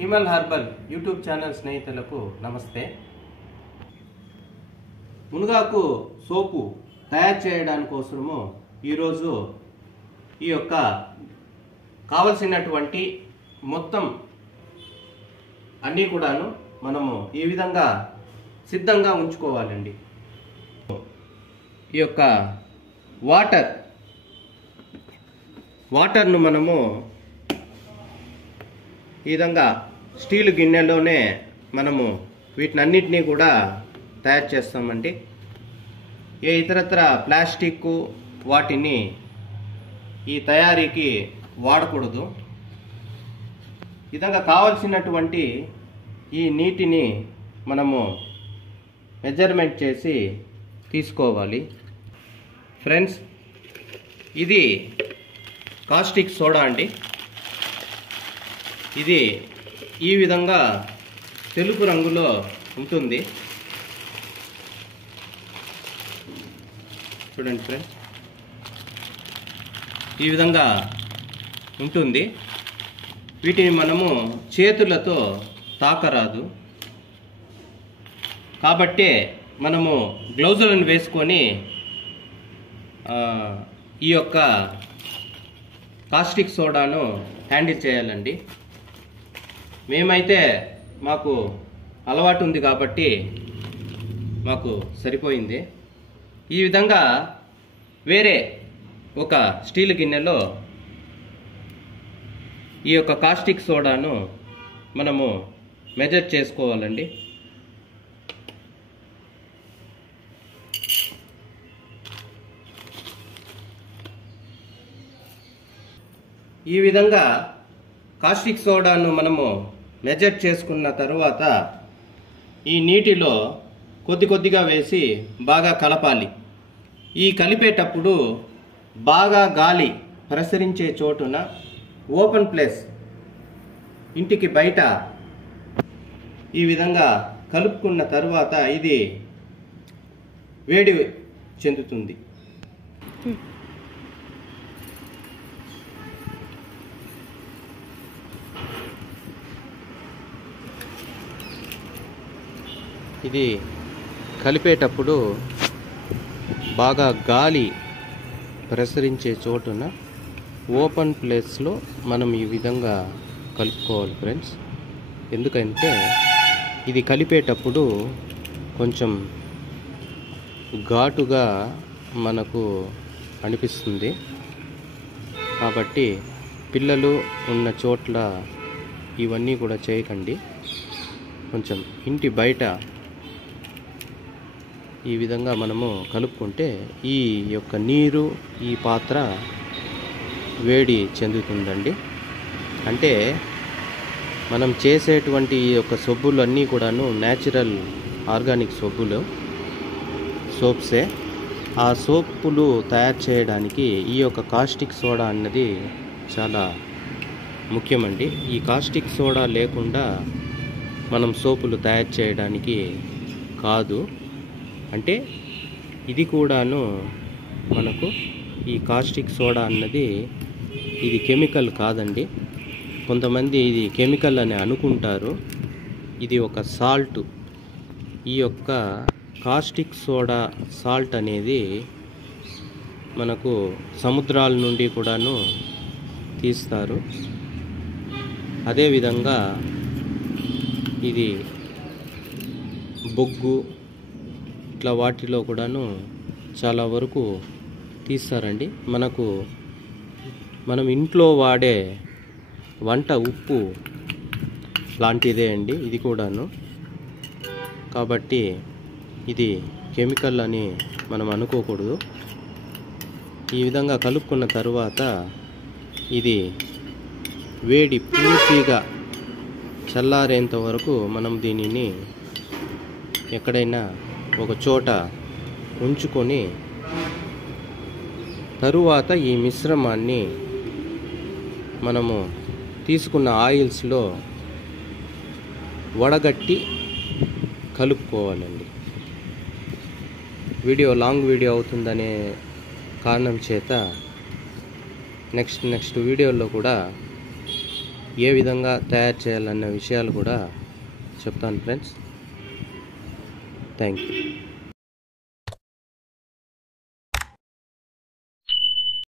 హిమల్ herbal YouTube channel స్నేహితులకు నమస్తే. మునగాకు సోపు తయారు చేయడానికి కోసము ఈరోజు ఈ యొక్క కావలసినటువంటి మొత్తం అన్నీ కూడాను మనము ఈ విధంగా సిద్ధంగా ఉంచుకోవాలండి. ఈ యొక్క వాటర్ను మనము ఈ విధంగా స్టీల్ గిన్నెలోనే మనము వీటినన్నిటినీ కూడా తయారు చేస్తామండి. ఏ ఇతరత్ర ప్లాస్టిక్ వాటిని ఈ తయారీకి వాడకూడదు. ఈ విధంగా కావలసినటువంటి ఈ నీటిని మనము మెజర్మెంట్ చేసి తీసుకోవాలి. ఫ్రెండ్స్, ఇది కాస్టిక్ సోడా అండి. ఇది ఈ విధంగా తెలుపు రంగులో ఉంటుంది. చూడండి ఫ్రెండ్స్, ఈ విధంగా ఉంటుంది. వీటిని మనము చేతులతో తాకరాదు, కాబట్టే మనము గ్లౌజులను వేసుకొని ఈ యొక్క కాస్టిక్ సోడాను హ్యాండిల్ చేయాలండి. మేమైతే మాకు అలవాటు ఉంది కాబట్టి మాకు సరిపోయింది. ఈ విధంగా వేరే ఒక స్టీల్ గిన్నెలో ఈ యొక్క కాస్టిక్ సోడాను మనము మెజర్ చేసుకోవాలండి. ఈ విధంగా కాస్టిక్ సోడాను మనము మెజర్ చేసుకున్న తర్వాత ఈ నీటిలో కొద్ది కొద్దిగా వేసి బాగా కలపాలి. ఈ కలిపేటప్పుడు బాగా గాలి ప్రసరించే చోటున ఓపెన్ ప్లేస్ ఇంటికి బయట ఈ విధంగా కలుపుకున్న తర్వాత ఇది వేడి చెందుతుంది. ఇది కలిపేటప్పుడు బాగా గాలి ప్రసరించే చోటున ఓపెన్ ప్లేస్లో మనం ఈ విధంగా కలుపుకోవాలి ఫ్రెండ్స్. ఎందుకంటే ఇది కలిపేటప్పుడు కొంచెం ఘాటుగా మనకు అనిపిస్తుంది. కాబట్టి పిల్లలు ఉన్న చోట్ల ఇవన్నీ కూడా చేయకండి. కొంచెం ఇంటి బయట ఈ విధంగా మనము కలుపుకుంటే ఈ యొక్క నీరు ఈ పాత్ర వేడి చెందుతుందండి. అంటే మనం చేసేటువంటి ఈ యొక్క సబ్బులు అన్నీ కూడాను న్యాచురల్ ఆర్గానిక్ సోప్సే. ఆ సోపులు తయారు చేయడానికి ఈ యొక్క కాస్టిక్ సోడా అన్నది చాలా ముఖ్యమండి. ఈ కాస్టిక్ సోడా లేకుండా మనం సోపులు తయారు చేయడానికి కాదు. అంటే ఇది కూడాను మనకు ఈ కాస్టిక్ సోడా అన్నది ఇది కెమికల్ కాదండి. కొంతమంది ఇది కెమికల్ అని అనుకుంటారు. ఇది ఒక సాల్ట్. ఈ యొక్క కాస్టిక్ సోడా సాల్ట్ అనేది మనకు సముద్రాల నుండి కూడాను తీస్తారు. అదేవిధంగా ఇది బొగ్గు ఇట్లా వాటిలో కూడాను చాలా వరకు తీస్తారండి. మనం ఇంట్లో వాడే వంట ఉప్పు లాంటిదే అండి ఇది కూడాను. కాబట్టి ఇది కెమికల్ అని మనం అనుకోకూడదు. ఈ విధంగా కలుపుకున్న తర్వాత ఇది వేడి పూర్తిగా చల్లారేంత వరకు మనం దీనిని ఎక్కడైనా ఒక చోట ఉంచుకొని తరువాత ఈ మిశ్రమాన్ని మనము తీసుకున్న ఆయిల్స్లో వడగట్టి కలుపుకోవాలండి. లాంగ్ వీడియో అవుతుందనే కారణం చేత నెక్స్ట్ వీడియోలో కూడా ఏ విధంగా తయారు చేయాలన్న విషయాలు కూడా చెప్తాను ఫ్రెండ్స్. Thank you.